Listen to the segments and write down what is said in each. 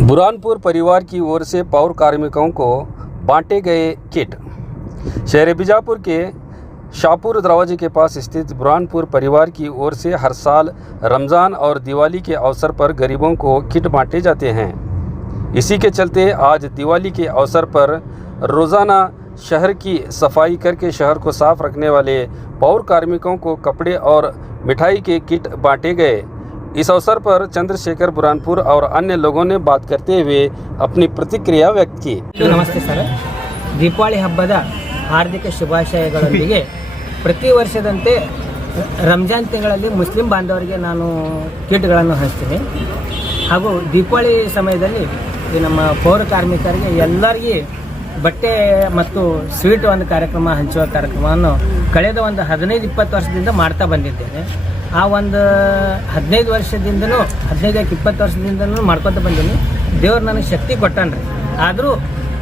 बुरहानपुर परिवार की ओर से पौर कार्मिकों को बांटे गए किट। शहर बीजापुर के शाहपुर दरवाजे के पास स्थित बुरहानपुर परिवार की ओर से हर साल रमज़ान और दिवाली के अवसर पर गरीबों को किट बांटे जाते हैं। इसी के चलते आज दिवाली के अवसर पर रोज़ाना शहर की सफाई करके शहर को साफ रखने वाले पौर कार्मिकों को कपड़े और मिठाई के किट बांटे गए। इस अवसर पर चंद्रशेखर बुरहानपुर और अन्य लोगों ने बात करते हुए अपनी प्रतिक्रिया व्यक्त की। नमस्ते सर, ದೀಪಾವಳಿ ಹಬ್ಬದ ಹಾರ್ದಿಕ ಶುಭಾಶಯಗಳೊಂದಿಗೆ ಪ್ರತಿ ವರ್ಷದಂತೆ ರಂಜಾನ್ ತಿಂಗಳಲ್ಲಿ ಮುಸ್ಲಿಂ ಬಾಂಧವರಿಗೆ ನಾನು ಕಿಟ್ಗಳನ್ನು ಹಂಚ್ತೀನಿ ಹಾಗೂ ದೀಪಾವಳಿ ಸಮಯದಲ್ಲಿ ನಮ್ಮ ಪೌರ ಕಾರ್ಮಿಕರಿಗೆ ಎಲ್ಲರಿಗೆ ಬಟ್ಟೆ ಮತ್ತು ಸ್ವೀಟ್ ಒಂದು ಕಾರ್ಯಕ್ರಮ ಹಂಚುವ ಕಾರ್ಯಕ್ರಮವನ್ನು ಕಳೆದ ಒಂದು 15-20 ವರ್ಷದಿಂದ ಮಾಡ್ತಾ ಬಂದಿದ್ದೇನೆ. ಆ ಒಂದು 15 ವರ್ಷದಿಂದನೂ 15-20 ವರ್ಷದಿಂದನೂ ಮಾಡ್ಕೊತ ಬಂದೀನಿ. ದೇವ್ರು ನನಗೆ ಶಕ್ತಿ ಕೊಟ್ಟನ್ರಿ. ಆದರೂ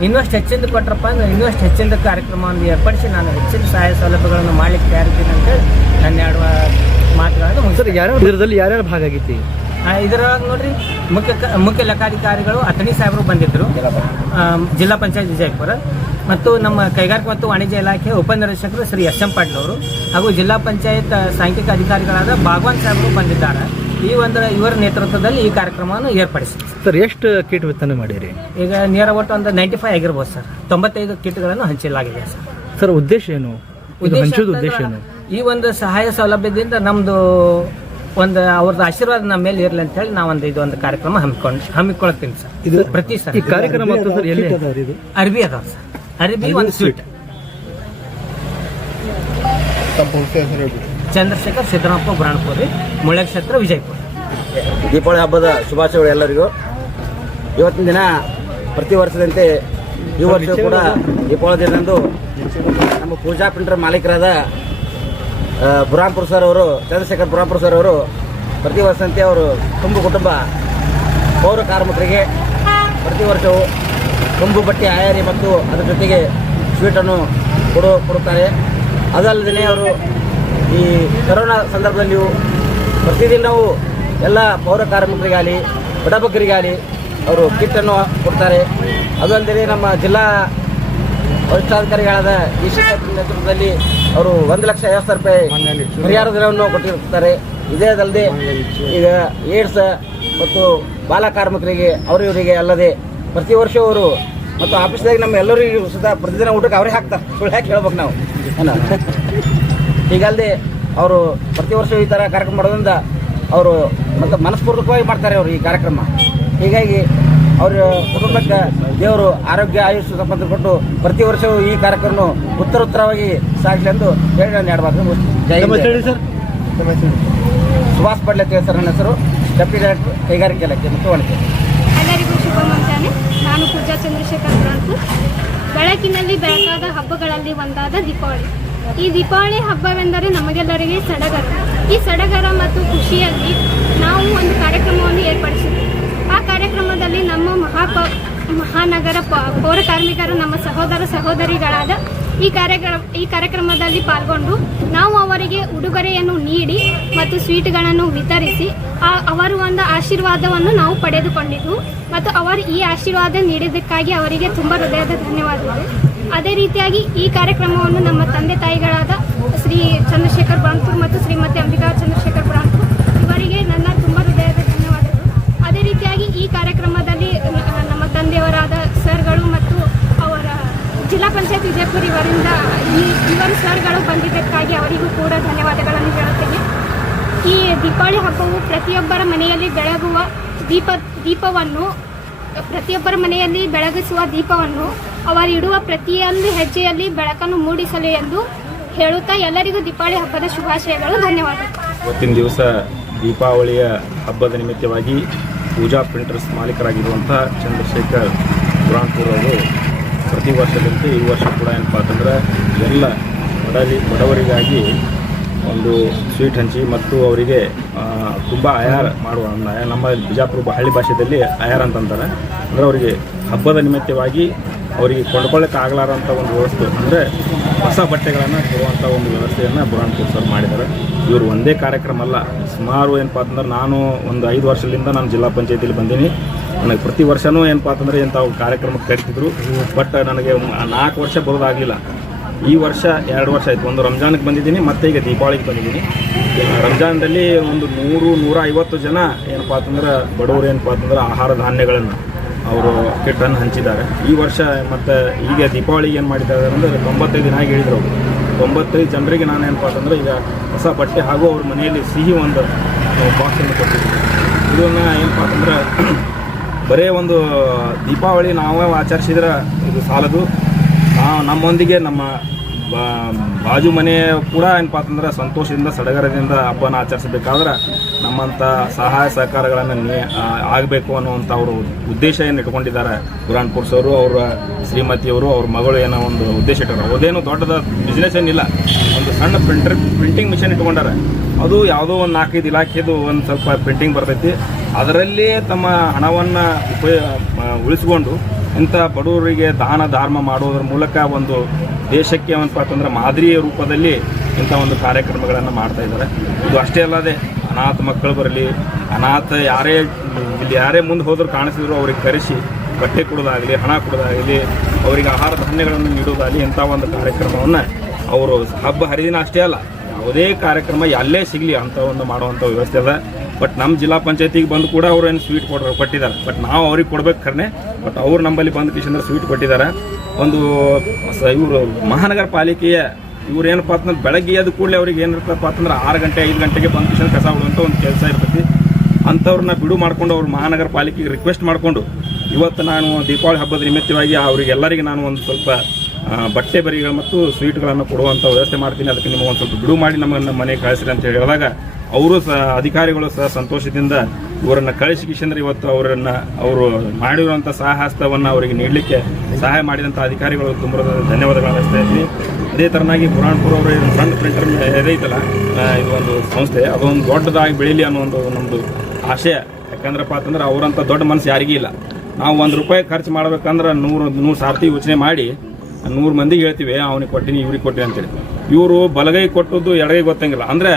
ಇನ್ನಷ್ಟು ಹೆಚ್ಚಿಂದ ಕೊಟ್ಟರಪ್ಪ ಅಂದ್ರೆ ಇನ್ನಷ್ಟು ಹೆಚ್ಚಿನ ಕಾರ್ಯಕ್ರಮವನ್ನು ಏರ್ಪಡಿಸಿ ನಾನು ಹೆಚ್ಚಿನ ಸಹಾಯ ಸೌಲಭ್ಯಗಳನ್ನು ಮಾಡಲಿಕ್ಕೆ ತಯಾರಿದ್ದೀನಿ ಅಂತೇಳಿ ನನ್ನ ಎರಡು ಮಾತುಗಳನ್ನು ಮುಗಿಸ್ತಾರೆ. ಇದರಲ್ಲಿ ಯಾರ್ಯಾರು ಭಾಗ ಆಗಿತ್ತು? ಇದರೊಳಗೆ ನೋಡ್ರಿ ಮುಖ್ಯ ಲೆಕ್ಕಾಧಿಕಾರಿಗಳು ಅತಣಿ ಸಾಹೇಬರು ಬಂದಿದ್ದರು, ಜಿಲ್ಲಾ ಪಂಚಾಯತ್ ವಿಜಯಪುರ, ಮತ್ತು ನಮ್ಮ ಕೈಗಾರಿಕಾ ಮತ್ತು ವಾಣಿಜ್ಯ ಇಲಾಖೆ ಉಪನಿರ್ದೇಶಕರು ಶ್ರೀ ಎಸ್ ಎಂ ಪಾಟೀಲ್ ಅವರು ಹಾಗೂ ಜಿಲ್ಲಾ ಪಂಚಾಯತ್ ಸಾಂಖ್ಯಿಕ ಅಧಿಕಾರಿಗಳಾದ ಭಾಗವಾನ್ ಸಾಹೇಬರು ಬಂದಿದ್ದಾರೆ. ಇವರ ನೇತೃತ್ವದಲ್ಲಿ ಈ ಕಾರ್ಯಕ್ರಮವನ್ನು ಏರ್ಪಡಿಸಿ. ಸರ್, ಎಷ್ಟು ಕಿಟ್ ವಿತರಣೆ ಮಾಡಿರಿ? ಈಗ ನೇರ ಒಟ್ಟು ಒಂದು 95 ಆಗಿರ್ಬೋದು ಸರ್. 95 ಕಿಟ್ಗಳನ್ನು ಹಂಚಲಾಗಿದೆ ಸರ್. ಸರ್, ಉದ್ದೇಶ ಏನು? ಹಂಚೋದು ಉದ್ದೇಶ ಏನು? ಈ ಒಂದು ಸಹಾಯ ಸೌಲಭ್ಯದಿಂದ ನಮ್ದು ಒಂದು ಅವ್ರದ್ದು ಆಶೀರ್ವಾದ ನಮ್ಮ ಮೇಲೆ ಇರಲಿ ಅಂತ ಹೇಳಿ ನಾವೊಂದು ಇದೊಂದು ಕಾರ್ಯಕ್ರಮ ಹಮ್ಮಿಕೊಳ್ತೀನಿ ಸರ್. ಇದು ಪ್ರತಿ ಸರ್ ಈ ಕಾರ್ಯಕ್ರಮ ಅರ್ಬಿ ಅದಾವ ಸರ್. ಅರ್ಬಿ ಒಂದು ಸ್ವೀಟ್. ಚಂದ್ರಶೇಖರ್ ಸಿದ್ದರಾಮಪ್ಪ ಬುರಾಣಪುರಿ, ಮುಳ್ಳ ಕ್ಷೇತ್ರ, ವಿಜಯಪುರ. ದೀಪಾವಳಿ ಹಬ್ಬದ ಶುಭಾಶಯಗಳು ಎಲ್ಲರಿಗೂ. ಇವತ್ತಿನ ದಿನ ಪ್ರತಿ ವರ್ಷದಂತೆ ಈ ವರ್ಷ ಕೂಡ ದೀಪಾವಳಿ ದಿನದಂದು ನಮ್ಮ ಪೂಜಾ ಪ್ರಿಂಟರ್ ಮಾಲೀಕರಾದ ಬುರಾನ್ಪುರ್ ಸರ್ ಅವರು, ಚಂದ್ರಶೇಖರ್ ಬುರಾನ್ಪುರ್ ಸರ್ ಅವರು ಪ್ರತಿ ವರ್ಷದಂತೆ ಅವರು ತುಂಬು ಕುಟುಂಬ ಪೌರ ಕಾರ್ಮಿಕರಿಗೆ ಪ್ರತಿ ವರ್ಷವೂ ತುಂಬು ಬಟ್ಟೆ ಆಯಾರಿ ಮತ್ತು ಅದರ ಜೊತೆಗೆ ಸ್ವೀಟನ್ನು ಕೊಡುತ್ತಾರೆ. ಅದಲ್ಲದೆ ಅವರು ಈ ಕೊರೋನಾ ಸಂದರ್ಭದಲ್ಲಿಯೂ ಪ್ರತಿದಿನವೂ ಎಲ್ಲ ಪೌರ ಕಾರ್ಮಿಕರಿಗಾಗಲಿ ಬಡಬಗ್ಗರಿಗಾಗಲಿ ಅವರು ಕಿಟ್ಟನ್ನು ಕೊಡ್ತಾರೆ. ಅದಲ್ಲದೆ ನಮ್ಮ ಜಿಲ್ಲಾ ವರಿಷ್ಠಾಧಿಕಾರಿಗಳಾದ ಈಶ್ವರ ನೇತೃತ್ವದಲ್ಲಿ ಅವರು 1,50,000 ರೂಪಾಯಿ ಪರಿಹಾರ ಧನವನ್ನು ಕೊಟ್ಟಿರುತ್ತಾರೆ. ಇದೇ ಅಲ್ಲದೆ ಈಗ ಏಡ್ಸ್ ಮತ್ತು ಬಾಲ ಕಾರ್ಮಿಕರಿಗೆ ಇವರಿಗೆ ಅಲ್ಲದೆ ಪ್ರತಿ ವರ್ಷ ಅವರು ಮತ್ತು ಆಫೀಸ್ದಾಗಿ ನಮ್ಮ ಎಲ್ಲರಿಗೂ ಸುಧಾ ಪ್ರತಿದಿನ ಊಟಕ್ಕೆ ಅವರೇ ಹಾಕ್ತಾರೆ. ಸುಳ್ಳು ಯಾಕೆ ಹೇಳ್ಬೇಕು ನಾವು? ಹೀಗಲ್ಲದೆ ಅವರು ಪ್ರತಿ ವರ್ಷ ಈ ಥರ ಕಾರ್ಯಕ್ರಮ ಮಾಡೋದ್ರಿಂದ ಅವರು ಮತ್ತು ಮನಸ್ಪೂರ್ವಕವಾಗಿ ಮಾಡ್ತಾರೆ ಅವರು ಈ ಕಾರ್ಯಕ್ರಮ. ಹೀಗಾಗಿ ಅವರ ಕುಟುಂಬಕ್ಕೆ ದೇವರು ಆರೋಗ್ಯ ಆಯುಷ್ ಸಂಪತ್ತು ಕೊಟ್ಟು ಪ್ರತಿ ವರ್ಷವೂ ಈ ಕಾರ್ಯಕ್ರಮ ಉತ್ತರೋತ್ತರವಾಗಿ ಸಾಗಲಿ ಎಂದು ಹೇಳಿ ನಾನು ಆಡಬಾರ್ದು. ಸುಭಾಷ್ ಪಡ್ಲತ್ತಿ ಸರ್ ನನ್ನ ಹೆಸರು, ಡೆಪ್ಯೂಟಿ ಡೈರೆಕ್ಟರ್ ಕೈಗಾರಿಕೆ ಇಲಾಖೆ ಮತ್ತು ವಾಣಿಜ್ಯ. ಎಲ್ಲರಿಗೂ ಶುಭ ಮುಂಜಾನೆ. ನಾನು ಪೂಜಾ ಚಂದ್ರಶೇಖರ್ ಬುರಾನ್ಪುರ್. ಬೆಳಕಿನಲ್ಲಿ ಬೆಳಕಾದ ಹಬ್ಬಗಳಲ್ಲಿ ಒಂದಾದ ದೀಪಾವಳಿ. ಈ ದೀಪಾವಳಿ ಹಬ್ಬವೆಂದರೆ ನಮಗೆಲ್ಲರಿಗೆ ಸಡಗರ. ಈ ಸಡಗರ ಮತ್ತು ಖುಷಿಯಲ್ಲಿ ನಾವು ಒಂದು ಕಾರ್ಯಕ್ರಮವನ್ನು ಏರ್ಪಡಿಸಿದ್ವಿ. ಆ ಕಾರ್ಯಕ್ರಮದಲ್ಲಿ ನಮ್ಮ ಮಹಾನಗರ ಪೌರ ಕಾರ್ಮಿಕರು, ನಮ್ಮ ಸಹೋದರ ಸಹೋದರಿಗಳಾದ ಈ ಕಾರ್ಯಕ್ರಮದಲ್ಲಿ ಪಾಲ್ಗೊಂಡು ನಾವು ಅವರಿಗೆ ಉಡುಗೊರೆಯನ್ನು ನೀಡಿ ಮತ್ತು ಸ್ವೀಟ್ಗಳನ್ನು ವಿತರಿಸಿ ಅವರು ಒಂದು ಆಶೀರ್ವಾದವನ್ನು ನಾವು ಪಡೆದುಕೊಂಡಿದ್ದು ಮತ್ತು ಅವರು ಈ ಆಶೀರ್ವಾದ ನೀಡಿದ್ದಕ್ಕಾಗಿ ಅವರಿಗೆ ತುಂಬ ಹೃದಯದ ಧನ್ಯವಾದಗಳು. ಅದೇ ರೀತಿಯಾಗಿ ಈ ಕಾರ್ಯಕ್ರಮವನ್ನು ನಮ್ಮ ತಂದೆ ತಾಯಿಗಳಾದ ಶ್ರೀ ಚಂದ್ರಶೇಖರ್ ಬುರಾನ್ಪುರ್ ಮತ್ತು ಶ್ರೀಮತಿ ಅಂಬಿಕಾ ಚಂದ್ರಶೇಖರ್ ಬುರಾನ್ಪುರ್ ಇವರಿಗೆ ನನ್ನ ತುಂಬ ಹೃದಯದ ಧನ್ಯವಾದಗಳು. ಅದೇ ರೀತಿಯಾಗಿ ಈ ಕಾರ್ಯಕ್ರಮದಲ್ಲಿ ನಮ್ಮ ತಂದೆಯವರಾದ ಸರ್ಗಳು ಮತ್ತು ಅವರ ಜಿಲ್ಲಾ ಪಂಚಾಯತ್ ವಿಜಯಪುರ ಇವರು ಸರ್ಗಳು ಬಂದಿದ್ದಕ್ಕಾಗಿ ಅವರಿಗೂ ಕೂಡ ಧನ್ಯವಾದಗಳನ್ನು ಹೇಳುತ್ತೇನೆ. ಈ ದೀಪಾವಳಿ ಹಬ್ಬವು ಪ್ರತಿಯೊಬ್ಬರ ಮನೆಯಲ್ಲಿ ಬೆಳಗುವ ದೀಪವನ್ನು ಪ್ರತಿಯೊಬ್ಬರ ಮನೆಯಲ್ಲಿ ಬೆಳಗಿಸುವ ದೀಪವನ್ನು ಅವರಿಡುವ ಪ್ರತಿಯೊಂದು ಹೆಜ್ಜೆಯಲ್ಲಿ ಬೆಳಕನ್ನು ಮೂಡಿಸಲಿ ಎಂದು ಹೇಳುತ್ತಾ ಎಲ್ಲರಿಗೂ ದೀಪಾವಳಿ ಹಬ್ಬದ ಶುಭಾಶಯಗಳು. ಧನ್ಯವಾದಗಳು. ಇವತ್ತಿನ ದಿವಸ ದೀಪಾವಳಿಯ ಹಬ್ಬದ ನಿಮಿತ್ತವಾಗಿ ಪೂಜಾ ಪ್ರಿಂಟರ್ಸ್ ಮಾಲೀಕರಾಗಿರುವಂಥ ಚಂದ್ರಶೇಖರ್ ಬುರಾನ್ಪುರ್ ಅವರು ಪ್ರತಿ ವರ್ಷದಂತೆ ಈ ವರ್ಷ ಕೂಡ ಏನಪ್ಪ ಅಂತಂದ್ರೆ ಎಲ್ಲ ಬಡವರಿಗಾಗಿ ಒಂದು ಸ್ವೀಟ್ ಹಂಚಿ ಮತ್ತು ಅವರಿಗೆ ತುಂಬ ಆಯಾರ ಮಾಡುವ ನಮ್ಮ ಬಿಜಾಪುರ ಹಳ್ಳಿ ಭಾಷೆಯಲ್ಲಿ ಆಯಾರ ಅಂತಂತಾರೆ. ಅಂದರೆ ಅವರಿಗೆ ಹಬ್ಬದ ನಿಮಿತ್ತವಾಗಿ ಅವರಿಗೆ ಕೊಂಡ್ಕೊಳ್ಳೋಕೆ ಆಗಲಾರಂಥ ಒಂದು ವ್ಯವಸ್ಥೆ, ಅಂದರೆ ಹೊಸ ಬಟ್ಟೆಗಳನ್ನು ಕೊಡುವಂಥ ಒಂದು ವ್ಯವಸ್ಥೆಯನ್ನು ಬುರಾನ್ಪುರ್ ಸರ್ ಮಾಡಿದ್ದಾರೆ. ಇವರು ಒಂದೇ ಕಾರ್ಯಕ್ರಮ ಅಲ್ಲ, ಸುಮಾರು ಏನಪ್ಪ ಅಂತಂದ್ರೆ ನಾನು ಒಂದು 5 ವರ್ಷದಿಂದ ನಾನು ಜಿಲ್ಲಾ ಪಂಚಾಯತಿಯಲ್ಲಿ ಬಂದೀನಿ. ನನಗೆ ಪ್ರತಿ ವರ್ಷವೂ ಏನಪ್ಪ ಅಂತಂದರೆ ಇಂಥವು ಕಾರ್ಯಕ್ರಮಕ್ಕೆ ಕರಿತಿದ್ರು. ಬಟ್ ನನಗೆ 4 ವರ್ಷ ಬರೋದಾಗಲಿಲ್ಲ. ಈ ವರ್ಷ 2 ವರ್ಷ ಆಯಿತು. ಒಂದು ರಂಜಾನ್ಗೆ ಬಂದಿದ್ದೀನಿ, ಮತ್ತು ಈಗ ದೀಪಾವಳಿಗೆ ಬಂದಿದ್ದೀನಿ. ರಂಜಾನ್ದಲ್ಲಿ ಒಂದು 100-150 ಜನ ಏನಪ್ಪ ಅಂತಂದ್ರೆ ಬಡವರು ಏನಪ್ಪ ಅಂತಂದ್ರೆ ಆಹಾರ ಧಾನ್ಯಗಳನ್ನು ಅವರು ಕಿಟ್ಟನ್ನು ಹಂಚಿದ್ದಾರೆ. ಈ ವರ್ಷ ಮತ್ತು ಈಗ ದೀಪಾವಳಿಗೆ ಏನು ಮಾಡಿದ್ದಾರೆ ಅಂದರೆ 95 ದಿನ ಆಗಿ ಹೇಳಿದ್ರು ಅವರು. 95 ಜನರಿಗೆ ನಾನು ಏನಪ್ಪ ಅಂತಂದ್ರೆ ಈಗ ಹೊಸ ಬಟ್ಟೆ ಹಾಗೂ ಅವ್ರ ಮನೆಯಲ್ಲಿ ಸಿಹಿ ಒಂದು ಬಾಕ್ಸನ್ನು ಕೊಟ್ಟಿದ್ದೀನಿ. ಇದನ್ನು ಏನಪ್ಪ ಅಂತಂದ್ರೆ ಬರೀ ಒಂದು ದೀಪಾವಳಿ ನಾವು ಆಚರಿಸಿದ್ರೆ ಇದು ಸಾಲದು. ನಮ್ಮೊಂದಿಗೆ ನಮ್ಮ ಬಾಜು ಮನೆ ಕೂಡ ಏನಪ್ಪ ಅಂತಂದ್ರೆ ಸಂತೋಷದಿಂದ ಸಡಗರದಿಂದ ಹಬ್ಬನ ಆಚರಿಸಬೇಕಾದ್ರೆ ನಮ್ಮಂಥ ಸಹಾಯ ಸಹಕಾರಗಳನ್ನು ಆಗಬೇಕು ಅನ್ನುವಂಥ ಅವರು ಉದ್ದೇಶ ಏನು ಇಟ್ಕೊಂಡಿದ್ದಾರೆ ಬುರಾನ್ಪುರ್ ಸರು, ಅವರ ಶ್ರೀಮತಿಯವರು, ಅವ್ರ ಮಗಳು ಏನೋ ಒಂದು ಉದ್ದೇಶ ಇಟ್ಟಾರೆ. ಅದೇನು ದೊಡ್ಡದ ಬಿಸ್ನೆಸ್ ಏನಿಲ್ಲ, ಒಂದು ಸಣ್ಣ ಪ್ರಿಂಟಿಂಗ್ ಮಿಷನ್ ಇಟ್ಕೊಂಡಾರೆ. ಅದು ಯಾವುದೋ ಒಂದು 4-5 ಇಲಾಖೆದು ಒಂದು ಸ್ವಲ್ಪ ಪ್ರಿಂಟಿಂಗ್ ಬರ್ತೈತಿ. ಅದರಲ್ಲೇ ತಮ್ಮ ಹಣವನ್ನು ಉಳಿಸ್ಕೊಂಡು ಇಂಥ ಬಡವರಿಗೆ ದಾನ ಧರ್ಮ ಮಾಡೋದ್ರ ಮೂಲಕ ಒಂದು ದೇಶಕ್ಕೆ ಏನಪ್ಪ ಅಂತಂದ್ರೆ ಮಾದರಿಯ ರೂಪದಲ್ಲಿ ಇಂಥ ಒಂದು ಕಾರ್ಯಕ್ರಮಗಳನ್ನು ಮಾಡ್ತಾ ಇದ್ದಾರೆ. ಇದು ಅಷ್ಟೇ ಅಲ್ಲದೆ ಅನಾಥ ಮಕ್ಕಳು ಬರಲಿ, ಅನಾಥ ಯಾರೇ ಮುಂದೆ ಹೋದರೂ ಕಾಣಿಸಿದ್ರು ಅವ್ರಿಗೆ ಕರೆಸಿ ಬಟ್ಟೆ ಕೊಡೋದಾಗಲಿ, ಹಣ ಕೊಡೋದಾಗಲಿ, ಅವರಿಗೆ ಆಹಾರ ಧಾನ್ಯಗಳನ್ನು ನೀಡೋದಾಗಲಿ ಇಂಥ ಒಂದು ಕಾರ್ಯಕ್ರಮವನ್ನು ಅವರು ಹಬ್ಬ ಹರಿದಿನ ಅಷ್ಟೇ ಅಲ್ಲ, ಯಾವುದೇ ಕಾರ್ಯಕ್ರಮ ಎಲ್ಲೇ ಸಿಗಲಿ ಅಂಥ ಒಂದು ಮಾಡುವಂಥ ವ್ಯವಸ್ಥೆ ಅದ. ಬಟ್ ನಮ್ಮ ಜಿಲ್ಲಾ ಪಂಚಾಯತಿಗೆ ಬಂದು ಕೂಡ ಅವರು ಏನು ಸ್ವೀಟ್ ಕೊಟ್ಟಿದ್ದಾರೆ. ಬಟ್ ನಾವು ಅವ್ರಿಗೆ ಕೊಡ್ಬೇಕು ಖರೆ, ಬಟ್ ಅವ್ರು ನಮ್ಮಲ್ಲಿ ಬಂದು ಕಿಶಂದ್ರೆ ಸ್ವೀಟ್ ಕೊಟ್ಟಿದ್ದಾರೆ. ಒಂದು ಇವರು ಮಹಾನಗರ ಪಾಲಿಕೆಯ ಇವ್ರು ಏನಪ್ಪ ಅಂತಂದ್ರೆ ಬೆಳಗ್ಗೆ ಎದ್ದು ಕೂಡಲೇ ಅವ್ರಿಗೆ ಏನಿರ್ತಪ್ಪ ಅಂತಂದ್ರೆ 6 ಗಂಟೆ 5 ಗಂಟೆಗೆ ಬಂದು ಕಿಶನ್ ಕಸ ಬಿಡುವಂಥ ಒಂದು ಕೆಲಸ ಇರ್ತೈತಿ. ಅಂಥವ್ರನ್ನ ಬಿಡು ಮಾಡಿಕೊಂಡು ಅವ್ರು ಮಹಾನಗರ ಪಾಲಿಕೆಗೆ ರಿಕ್ವೆಸ್ಟ್ ಮಾಡಿಕೊಂಡು ಇವತ್ತು ನಾನು ದೀಪಾವಳಿ ಹಬ್ಬದ ನಿಮಿತ್ತವಾಗಿ ಅವರಿಗೆಲ್ಲರಿಗೆ ನಾನು ಒಂದು ಸ್ವಲ್ಪ ಬಟ್ಟೆ ಬರಿಗಳು ಮತ್ತು ಸ್ವೀಟ್ಗಳನ್ನು ಕೊಡುವಂಥ ವ್ಯವಸ್ಥೆ ಮಾಡ್ತೀನಿ. ಅದಕ್ಕೆ ನಿಮಗೆ ಒಂದು ಸ್ವಲ್ಪ ಬಿಡು ಮಾಡಿ ನಮ್ಮ ಮನೆಗೆ ಕಳಿಸ್ರಿ ಅಂತ ಹೇಳಿದಾಗ ಅವರು ಅಧಿಕಾರಿಗಳು ಸಹ ಸಂತೋಷದಿಂದ ಇವರನ್ನು ಕಳಿಸಿಕಿಶಂದ್ರೆ ಇವತ್ತು ಅವರು ಮಾಡಿರುವಂಥ ಸಹಹಸ್ತವನ್ನು ಅವರಿಗೆ ನೀಡಲಿಕ್ಕೆ ಸಹಾಯ ಮಾಡಿದಂಥ ಅಧಿಕಾರಿಗಳು ತುಂಬ ಧನ್ಯವಾದಗಳನ್ನು ಅನಿಸ್ತಾ ಇದ್ದೀನಿ. ಅದೇ ಥರನಾಗಿ ಬುರಾನ್ಪುರ್ ಅವರು ಸಣ್ಣ ಪ್ರಿಂಟರ್ ಇದೈತಲ್ಲ, ಇದು ಒಂದು ಸಂಸ್ಥೆ, ಅದೊಂದು ದೊಡ್ಡದಾಗಿ ಬೆಳೀಲಿ ಅನ್ನೋ ಒಂದು ನಮ್ಮದು ಆಶಯ. ಯಾಕಂದ್ರಪ್ಪ ಅಂತಂದ್ರೆ ಅವರಂಥ ದೊಡ್ಡ ಮನಸ್ಸು ಯಾರಿಗೂ ಇಲ್ಲ. ನಾವು ₹1 ಖರ್ಚು ಮಾಡ್ಬೇಕಂದ್ರೆ 100 ಸಾರ್ತಿ ಯೋಚನೆ ಮಾಡಿ 100 ಮಂದಿಗೆ ಹೇಳ್ತೀವಿ ಅವ್ನಿಗೆ ಕೊಟ್ಟಿನಿ ಇವ್ರಿಗೆ ಕೊಟ್ಟಿನಿ ಅಂತೇಳಿ. ಇವರು ಬಲಗೈ ಕೊಟ್ಟದ್ದು ಎಡಗೈ ಗೊತ್ತಂಗಿಲ್ಲ. ಅಂದರೆ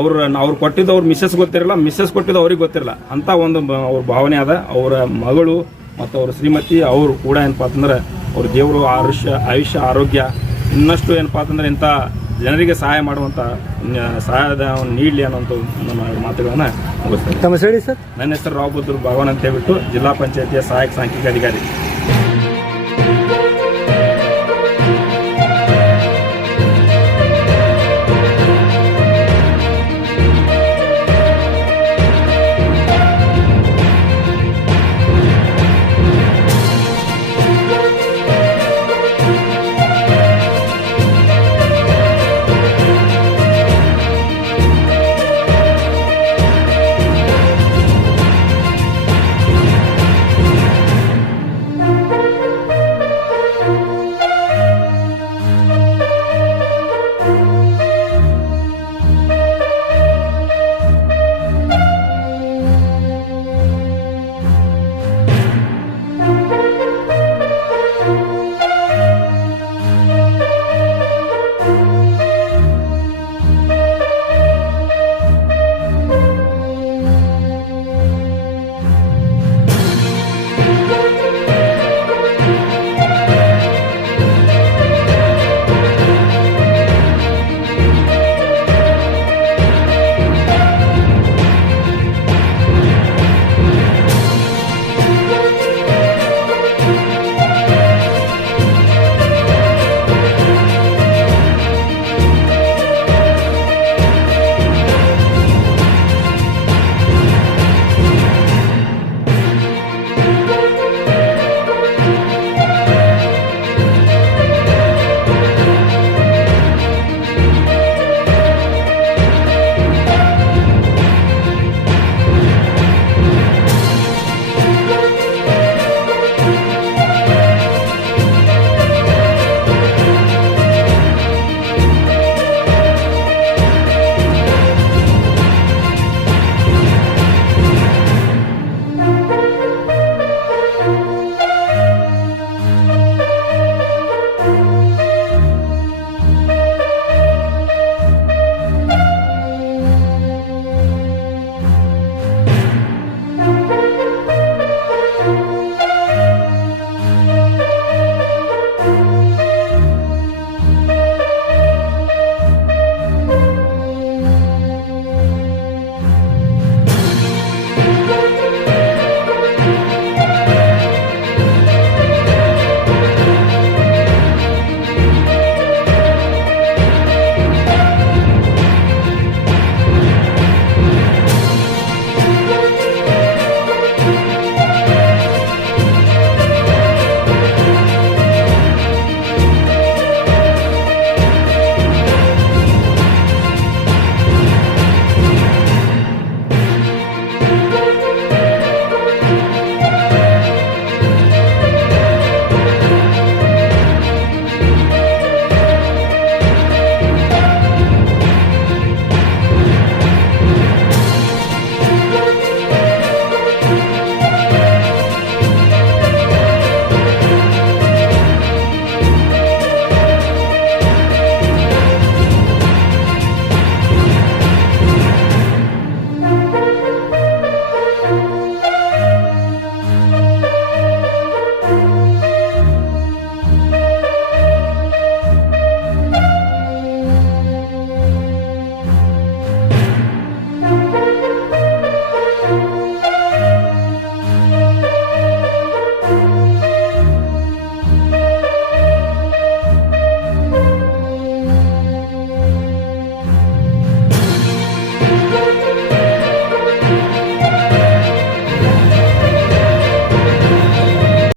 ಅವ್ರು ಕೊಟ್ಟಿದ್ದು ಅವ್ರ ಮಿಸ್ಸಸ್ ಗೊತ್ತಿರಲ್ಲ, ಮಿಸ್ಸಸ್ ಕೊಟ್ಟಿದ್ದು ಅವ್ರಿಗೆ ಗೊತ್ತಿರಲ್ಲ. ಅಂಥ ಒಂದು ಅವ್ರ ಭಾವನೆ ಅದ. ಅವರ ಮಗಳು ಮತ್ತು ಅವ್ರ ಶ್ರೀಮತಿ ಅವರು ಕೂಡ ಏನಪ್ಪ ಅಂತಂದ್ರೆ ಅವ್ರ ದೇವರು ಆಯುಷ್ಯ ಆರೋಗ್ಯ ಇನ್ನಷ್ಟು ಏನಪ್ಪ ಅಂತಂದ್ರೆ ಇಂಥ ಜನರಿಗೆ ಸಹಾಯ ಮಾಡುವಂಥ ಸಹಾಯದ ನೀಡಲಿ ಅನ್ನೋಂಥ ನಮ್ಮ ಮಾತುಗಳನ್ನು ಮುಗಿಸ್ತಾರೆ. ತಮ್ಮ ಹೇಳಿ ಸರ್. ನನ್ನ ಹೆಸರು ರಾವ್ ಬುದ್ಧರು ಭಗವಾನ್ ಅಂತ ಹೇಳ್ಬಿಟ್ಟು ಜಿಲ್ಲಾ ಪಂಚಾಯತಿಯ ಸಹಾಯಕ ಸಾಂಖ್ಯಿಕ ಅಧಿಕಾರಿ.